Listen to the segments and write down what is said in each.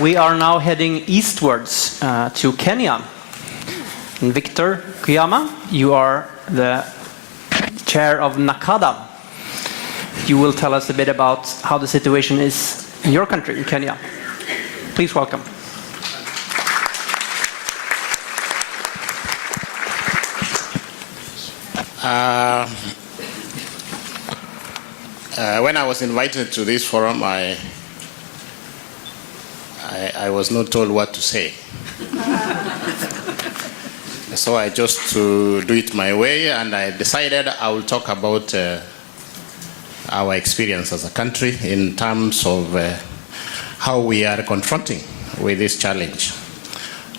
We are now heading eastwards to Kenya. And Victor Okioma, you are the chair of NACADA. You will tell us a bit about how the situation is in your country, in Kenya. Please welcome. When I was invited to this forum, I was not told what to say. So I chose to do it my way, and I decided I will talk about our experience as a country in terms of how we are confronting with this challenge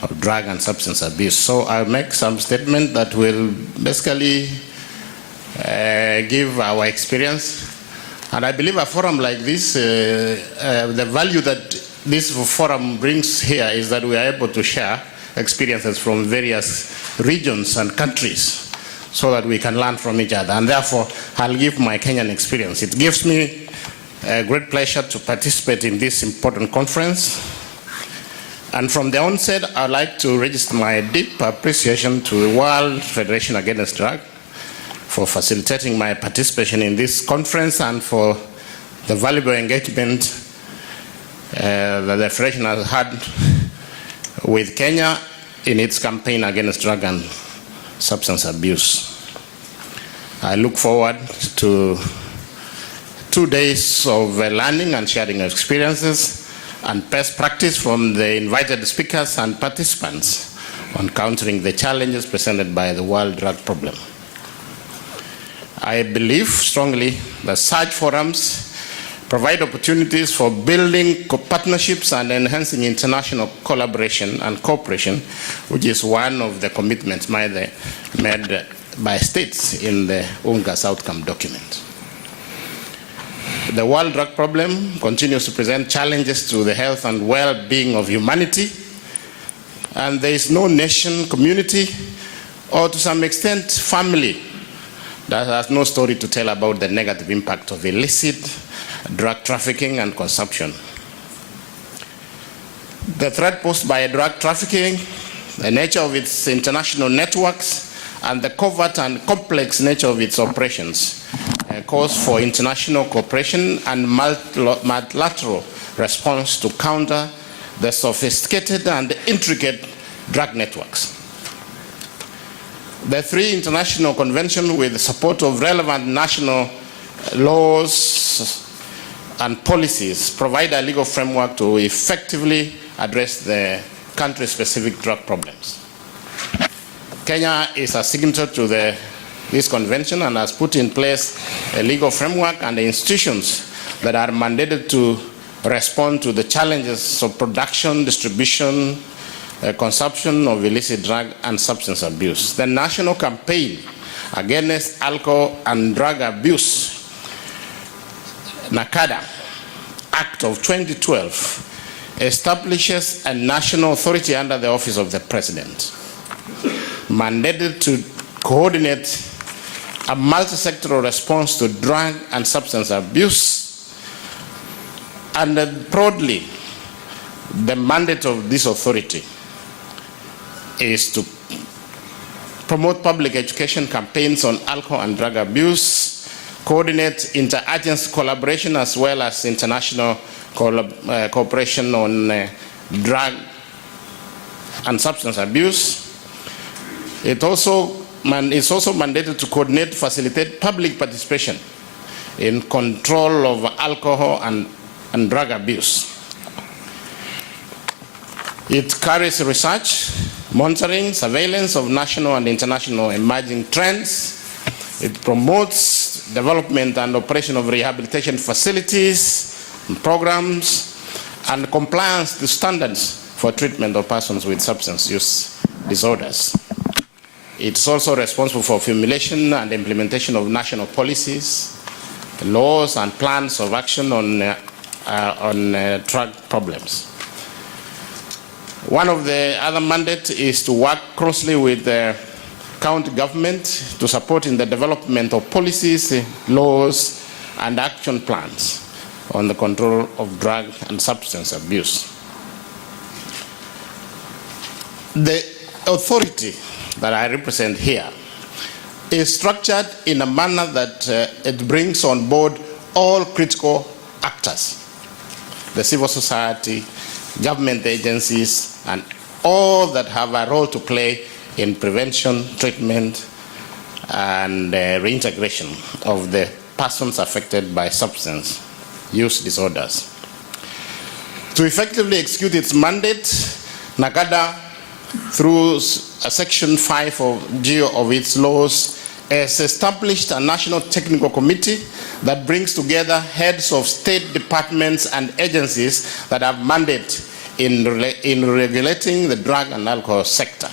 of drug and substance abuse. So I'll make some statement that will basically give our experience. And I believe a forum like this, the value that this forum brings here is that we are able to share experiences from various regions and countries so that we can learn from each other. And therefore, I'll give my Kenyan experience. It gives me a great pleasure to participate in this important conference. And from the onset, I'd like to register my deep appreciation to the World Federation Against Drug for facilitating my participation in this conference and for the valuable engagement that the Federation has had with Kenya in its campaign against drug and substance abuse. I look forward to 2 days of learning and sharing experiences and best practice from the invited speakers and participants on countering the challenges presented by the world drug problem. I believe strongly that such forums provide opportunities for building partnerships and enhancing international collaboration and cooperation, which is one of the commitments made by states in the UNGA's outcome document. The world drug problem continues to present challenges to the health and well-being of humanity, and there is no nation, community, or to some extent family that has no story to tell about the negative impact of illicit drug trafficking and consumption. The threat posed by drug trafficking, the nature of its international networks, and the covert and complex nature of its operations calls for international cooperation and multilateral response to counter the sophisticated and intricate drug networks. The 3 international conventions, with the support of relevant national laws and policies, provide a legal framework to effectively address the country-specific drug problems. Kenya is a signatory to this convention and has put in place a legal framework and the institutions that are mandated to respond to the challenges of production, distribution, consumption of illicit drug and substance abuse. The national campaign against alcohol and drug abuse, NACADA Act of 2012, establishes a national authority under the Office of the President, mandated to coordinate a multi-sectoral response to drug and substance abuse, and broadly, the mandate of this authority is to promote public education campaigns on alcohol and drug abuse, coordinate inter-agency collaboration as well as international cooperation on drug and substance abuse. It's also mandated to coordinate, facilitate public participation in control of alcohol and drug abuse. It carries research, monitoring, surveillance of national and international emerging trends. It promotes development and operation of rehabilitation facilities and programs, and compliance to standards for treatment of persons with substance use disorders. It's also responsible for formulation and implementation of national policies, laws, and plans of action on drug problems. One of the other mandates is to work closely with the county government to support in the development of policies, laws, and action plans on the control of drug and substance abuse. The authority that I represent here is structured in a manner that it brings on board all critical actors, the civil society, government agencies, and all that have a role to play in prevention, treatment, and reintegration of the persons affected by substance use disorders. To effectively execute its mandate, NACADA, through Section 5 of its laws, has established a national technical committee that brings together heads of state departments and agencies that have mandate in regulating the drug and alcohol sector.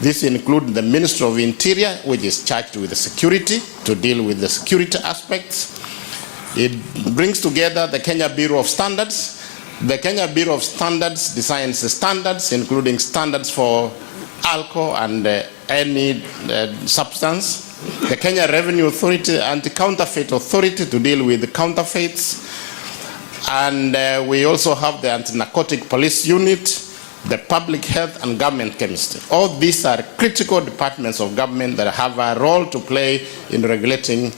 This includes the Ministry of Interior, which is charged with the security, to deal with the security aspects. It brings together the Kenya Bureau of Standards. The Kenya Bureau of Standards designs the standards, including standards for alcohol and any substance. The Kenya Revenue Authority and the Counterfeit Authority to deal with the counterfeits. And we also have the Anti-Narcotic Police Unit, the Public Health and Government Chemistry. All these are critical departments of government that have a role to play in regulating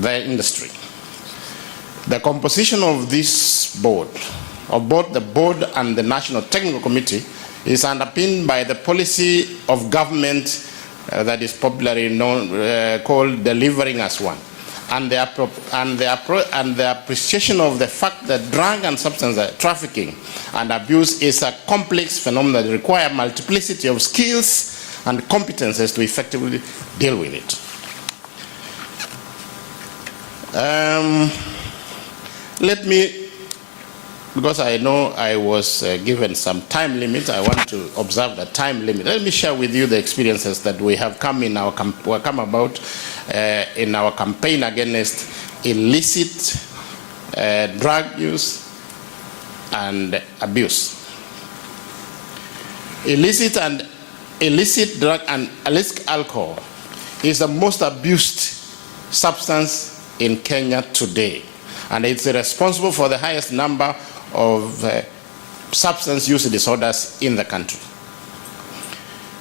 the industry. The composition of this board, of both the board and the National Technical Committee, is underpinned by the policy of government that is popularly known, called delivering as one, and the appreciation of the fact that drug and substance trafficking and abuse is a complex phenomenon that requires multiplicity of skills and competences to effectively deal with it. Let me, because I know I was given some time limit, I want to observe the time limit. Let me share with you the experiences that we have come about in our campaign against illicit drug use and abuse. Illicit drug and illicit alcohol is the most abused substance in Kenya today, and it's responsible for the highest number of substance use disorders in the country.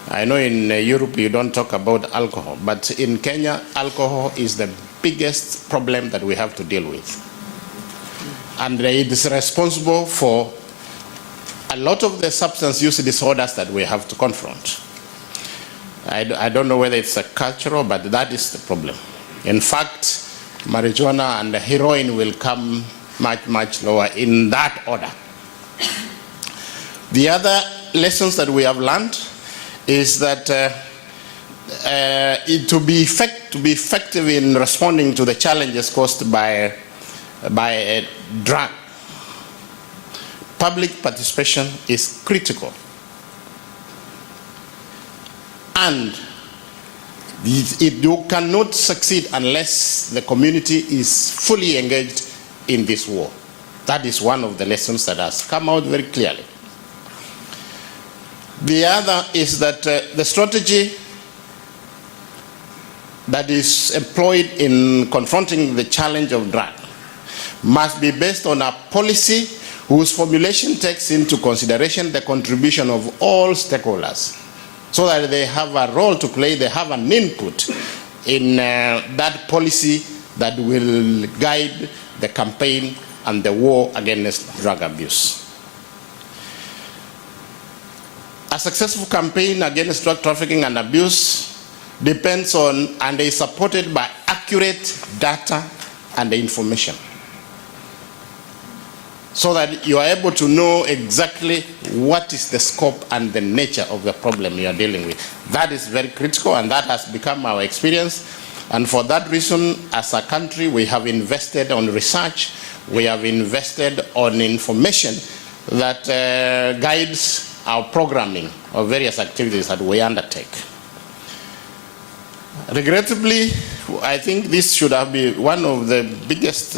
I know in Europe you don't talk about alcohol, but in Kenya, alcohol is the biggest problem that we have to deal with. And it is responsible for a lot of the substance use disorders that we have to confront. I don't know whether it's a cultural, but that is the problem. In fact, marijuana and heroin will come much lower in that order. The other lessons that we have learned is that to be effective in responding to the challenges caused by a drug, public participation is critical. And you cannot succeed unless the community is fully engaged in this war. That is one of the lessons that has come out very clearly. The other is that the strategy that is employed in confronting the challenge of drug must be based on a policy whose formulation takes into consideration the contribution of all stakeholders, so that they have a role to play, they have an input in that policy that will guide the campaign and the war against drug abuse. A successful campaign against drug trafficking and abuse depends on and is supported by accurate data and information, so that you are able to know exactly what is the scope and the nature of the problem you are dealing with. That is very critical, and that has become our experience. And for that reason, as a country, we have invested on research, we have invested on information that guides our programming of various activities that we undertake. Regrettably, I think this should have been one of the biggest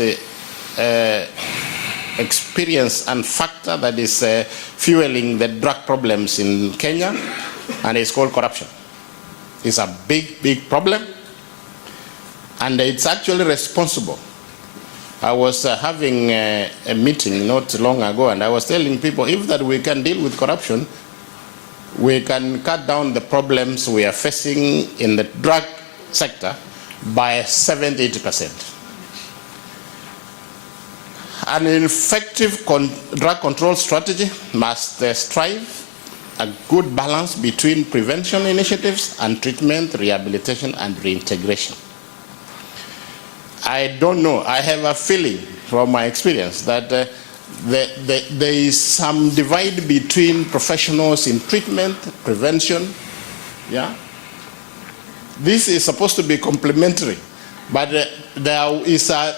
experience and factor that is fueling the drug problems in Kenya, and it's called corruption. It's a big problem, and it's actually responsible. I was having a meeting not long ago, and I was telling people, if that we can deal with corruption, we can cut down the problems we are facing in the drug sector by 70-80%. An effective drug control strategy must strive a good balance between prevention initiatives and treatment, rehabilitation, and reintegration. I don't know, I have a feeling from my experience that there is some divide between professionals in treatment, prevention, yeah? This is supposed to be complementary, but there is a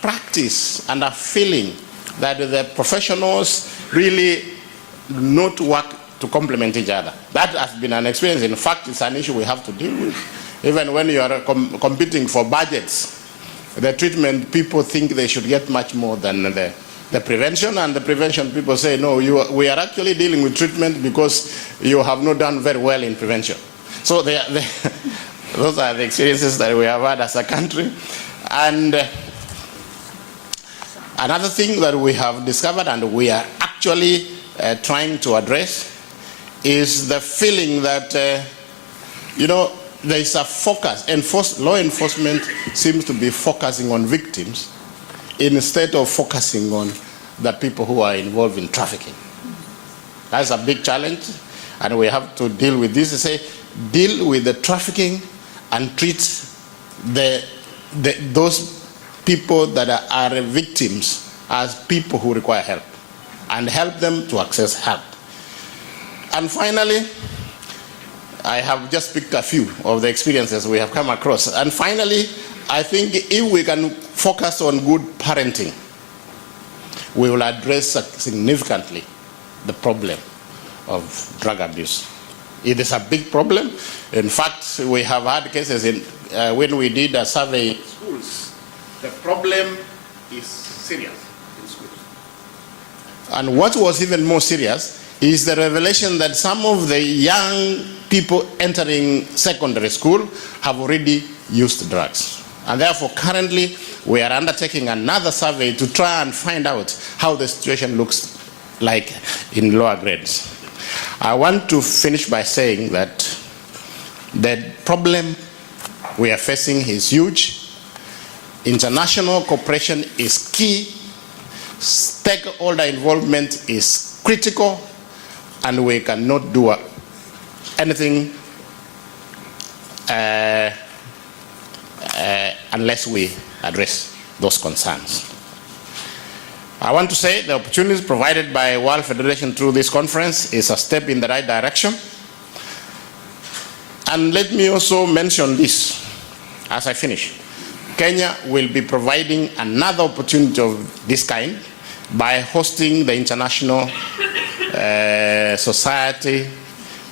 practice and a feeling that the professionals really do not work to complement each other. That has been an experience. In fact, it's an issue we have to deal with. Even when you are competing for budgets, the treatment people think they should get much more than the prevention, and the prevention people say, no, we are actually dealing with treatment because you have not done very well in prevention. So those are the experiences that we have had as a country. And another thing that we have discovered and we are actually trying to address is the feeling that, there is a focus. Law enforcement seems to be focusing on victims instead of focusing on the people who are involved in trafficking. That's a big challenge, and we have to deal with this. Deal with the trafficking and treat those people that are victims as people who require help, and help them to access help. And finally, I have just picked a few of the experiences we have come across. And finally, I think if we can focus on good parenting, we will address significantly the problem of drug abuse. It is a big problem. In fact, we have had cases when we did a survey in schools. The problem is serious in schools. And what was even more serious is the revelation that some of the young people entering secondary school have already used drugs. And therefore, currently, we are undertaking another survey to try and find out how the situation looks like in lower grades. I want to finish by saying that the problem we are facing is huge. International cooperation is key. Stakeholder involvement is critical. And we cannot do anything unless we address those concerns. I want to say the opportunities provided by World Federation through this conference is a step in the right direction. And let me also mention this as I finish. Kenya will be providing another opportunity of this kind by hosting the International Society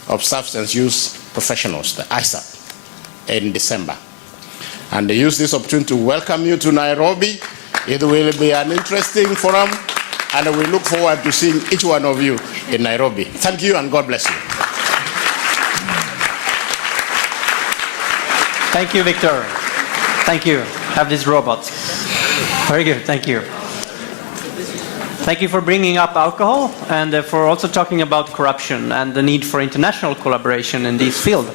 of Substance Use Professionals, the ISAP, in December. And they use this opportunity to welcome you to Nairobi. It will be an interesting forum, and we look forward to seeing each one of you in Nairobi. Thank you, and God bless you. Thank you, Victor. Thank you. Have this robot. Very good, thank you. Thank you for bringing up alcohol and for also talking about corruption and the need for international collaboration in this field.